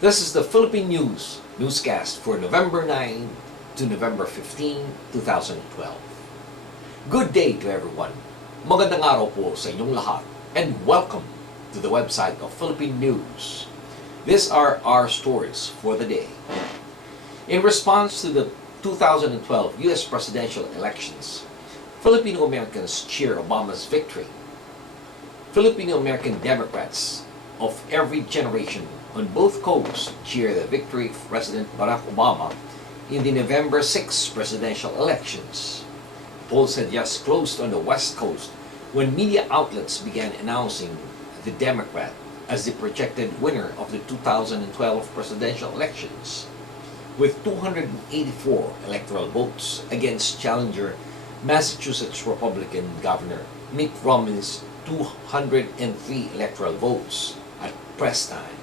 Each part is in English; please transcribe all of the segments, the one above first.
This is the Philippine newscast for November 9 to November 15, 2012. Good day to everyone. Magandang araw po sa inyong lahat and welcome to the website of Philippine News. These are our stories for the day. In response to the 2012 U.S. presidential elections, Filipino Americans cheer Obama's victory. Filipino American Democrats of every generation on both coasts cheer the victory of President Barack Obama in the November 6 presidential elections. Polls had just closed on the West Coast when media outlets began announcing the Democrat as the projected winner of the 2012 presidential elections, with 284 electoral votes against challenger Massachusetts Republican Governor Mitt Romney's 203 electoral votes at press time.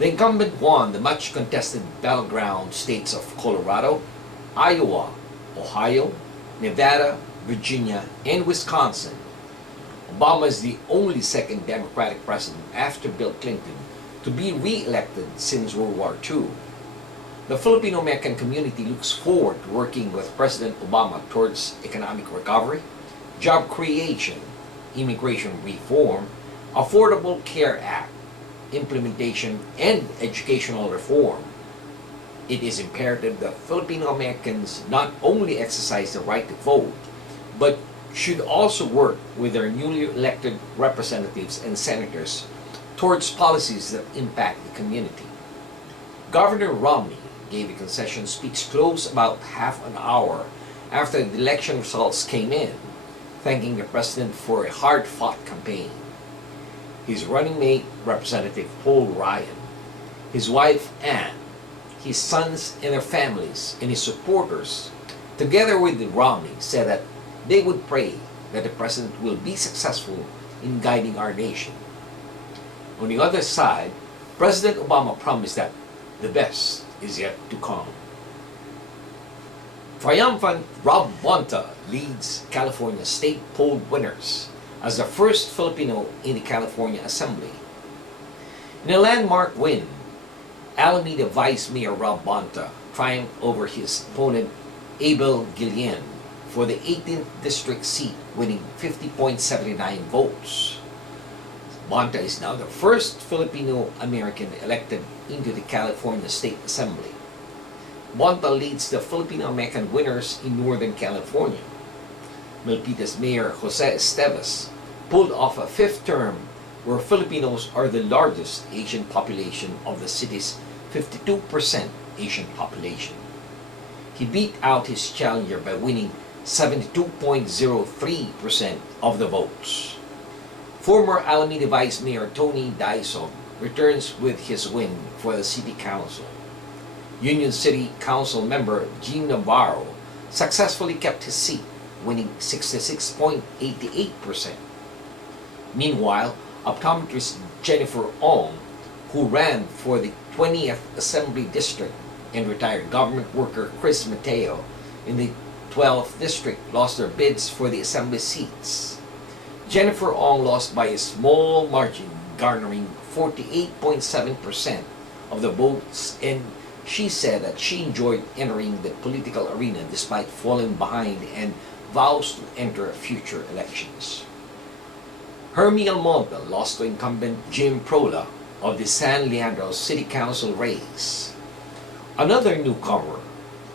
The incumbent won the much contested battleground states of Colorado, Iowa, Ohio, Nevada, Virginia, and Wisconsin. Obama is the only second Democratic president after Bill Clinton to be re-elected since World War II. The Filipino-American community looks forward to working with President Obama towards economic recovery, job creation, immigration reform, Affordable Care Act, implementation, and educational reform. It is imperative that Filipino Americans not only exercise the right to vote, but should also work with their newly elected representatives and senators towards policies that impact the community. Governor Romney gave a concession speech close about half an hour after the election results came in, thanking the president for a hard-fought campaign. His running mate, Representative Paul Ryan, his wife Ann, his sons and their families, and his supporters, together with Romney, said that they would pray that the president will be successful in guiding our nation. On the other side, President Obama promised that the best is yet to come. Triumphant Rob Bonta leads California state poll winners as the first Filipino in the California Assembly. In a landmark win, Alameda Vice Mayor Rob Bonta triumphed over his opponent Abel Guillen for the 18th district seat, winning 50.79 votes. Bonta is now the first Filipino American elected into the California State Assembly. Bonta leads the Filipino American winners in Northern California. Milpitas Mayor Jose Esteves pulled off a fifth term where Filipinos are the largest Asian population of the city's 52% Asian population. He beat out his challenger by winning 72.03% of the votes. Former Alameda Vice Mayor Tony Daisog returns with his win for the City Council. Union City Council member Gene Navarro successfully kept his seat, winning 66.88%. Meanwhile, optometrist Jennifer Ong, who ran for the 20th Assembly District, and retired government worker Chris Mateo in the 12th District lost their bids for the Assembly seats. Jennifer Ong lost by a small margin, garnering 48.7% of the votes, and she said that she enjoyed entering the political arena despite falling behind and vows to enter future elections. Hermie Almonte lost to incumbent Jim Prola of the San Leandro City Council race. Another newcomer,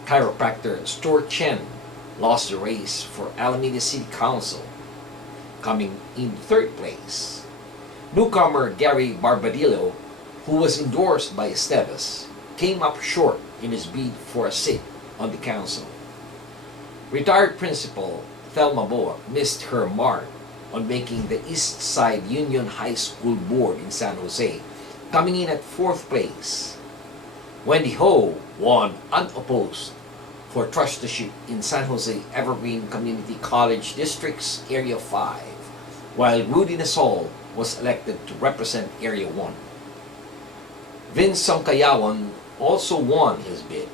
chiropractor Stuart Chen, lost the race for Alameda City Council, coming in third place. Newcomer Gary Barbadillo, who was endorsed by Esteves, came up short in his bid for a seat on the council. Retired Principal Thelma Boa missed her mark on making the East Side Union High School Board in San Jose, coming in at fourth place. Wendy Ho won unopposed for trusteeship in San Jose Evergreen Community College District's Area 5, while Rudy Nasol was elected to represent Area 1. Vince Songkayawan also won his bid.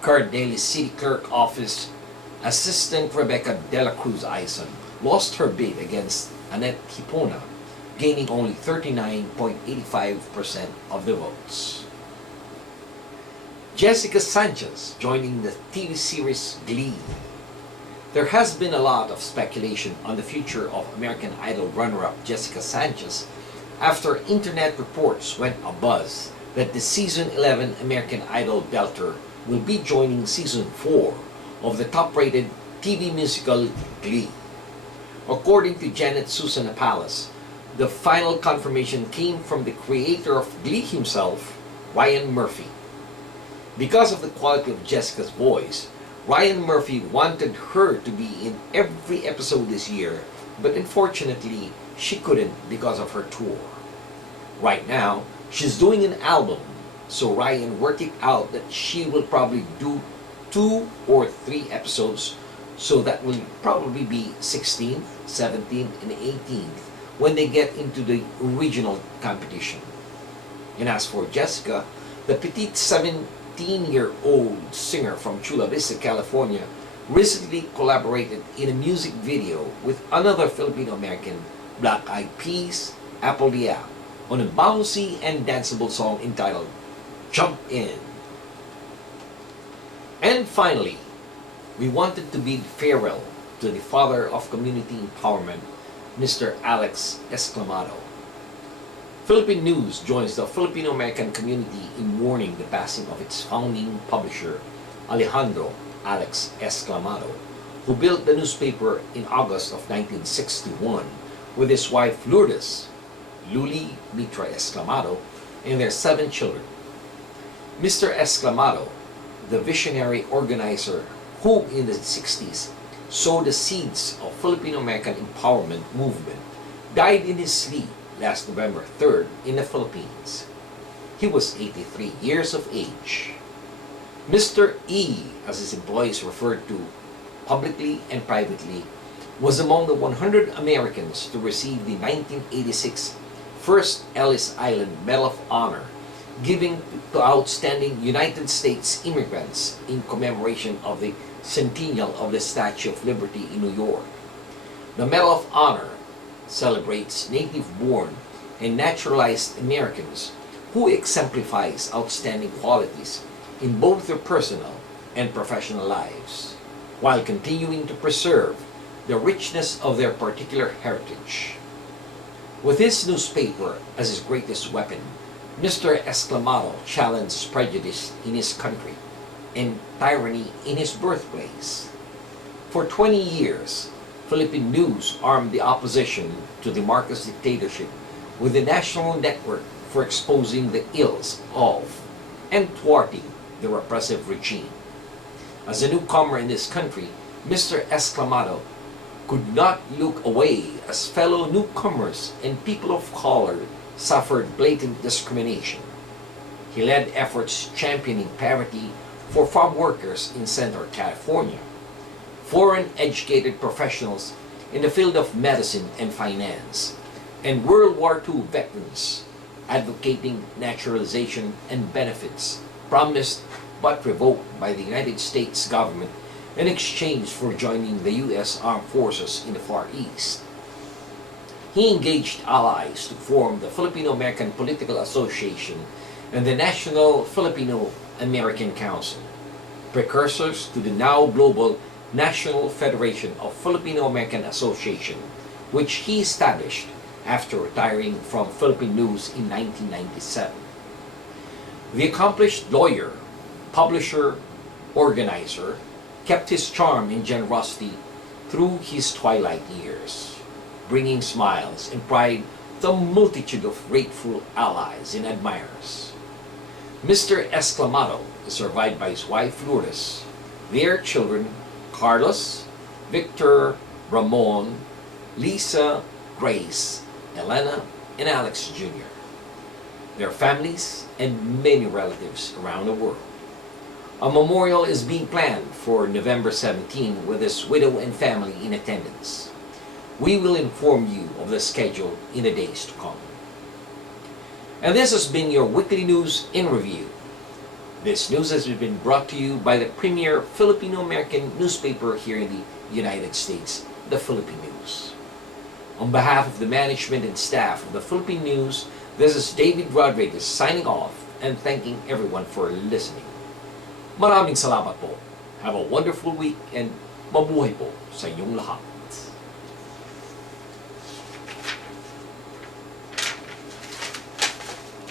Card Daily City Clerk Office Assistant Rebecca De La Cruz Aison lost her bid against Annette Hipona, gaining only 39.85% of the votes. Jessica Sanchez joining the TV series Glee. There has been a lot of speculation on the future of American Idol runner-up Jessica Sanchez after internet reports went abuzz that the Season 11 American Idol belter will be joining Season 4 of the top-rated TV musical Glee. According to Janet Susan Palace, the final confirmation came from the creator of Glee himself, Ryan Murphy. Because of the quality of Jessica's voice, Ryan Murphy wanted her to be in every episode this year, but unfortunately, she couldn't because of her tour. Right now, she's doing an album, so Ryan worked it out that she will probably do 2 or 3 episodes, so that will probably be 16th, 17th, and 18th when they get into the original competition. And as for Jessica, the petite 17-year-old singer from Chula Vista, California, recently collaborated in a music video with another Filipino-American, Black Eyed Peas, Apple Dia, on a bouncy and danceable song entitled Jump In. And finally, we wanted to bid farewell to the father of community empowerment, Mr. Alex Exclamado. Philippine News joins the Filipino-American community in mourning the passing of its founding publisher, Alejandro Alex Exclamado, who built the newspaper in August of 1961 with his wife Lourdes, Luli Mitra Exclamado, and their 7 children. Mr. Exclamado, the visionary organizer who in the 60s sowed the seeds of Filipino-American empowerment movement, died in his sleep last November 3rd in the Philippines. He was 83 years of age. Mr. E, as his employees referred to publicly and privately, was among the 100 Americans to receive the 1986 First Ellis Island Medal of Honor, given to outstanding United States immigrants in commemoration of the centennial of the Statue of Liberty in New York. The Medal of Honor celebrates native-born and naturalized Americans who exemplifies outstanding qualities in both their personal and professional lives, while continuing to preserve the richness of their particular heritage. With his newspaper as his greatest weapon, Mr. Exclamado challenged prejudice in his country and tyranny in his birthplace. For 20 years, Philippine News armed the opposition to the Marcos dictatorship with a national network for exposing the ills of and thwarting the repressive regime. As a newcomer in this country, Mr. Exclamado could not look away as fellow newcomers and people of color suffered blatant discrimination. He led efforts championing parity for farm workers in Central California, foreign educated professionals in the field of medicine and finance, and World War II veterans, advocating naturalization and benefits promised but revoked by the United States government in exchange for joining the U.S. Armed Forces in the Far East. He engaged allies to form the Filipino-American Political Association and the National Filipino-American Council, precursors to the now global National Federation of Filipino-American Association, which he established after retiring from Philippine News in 1997. The accomplished lawyer, publisher, organizer, kept his charm and generosity through his twilight years, bringing smiles and pride to a multitude of grateful allies and admirers. Mr. Exclamado is survived by his wife Lourdes, their children Carlos, Victor, Ramon, Lisa, Grace, Elena, and Alex Jr., their families, and many relatives around the world. A memorial is being planned for November 17 with his widow and family in attendance. We will inform you of the schedule in the days to come. And this has been your weekly news in review. This news has been brought to you by the premier Filipino-American newspaper here in the United States, the Philippine News. On behalf of the management and staff of the Philippine News, this is David Rodriguez signing off and thanking everyone for listening. Maraming salamat po. Have a wonderful week and mabuhay po sa inyong lahat.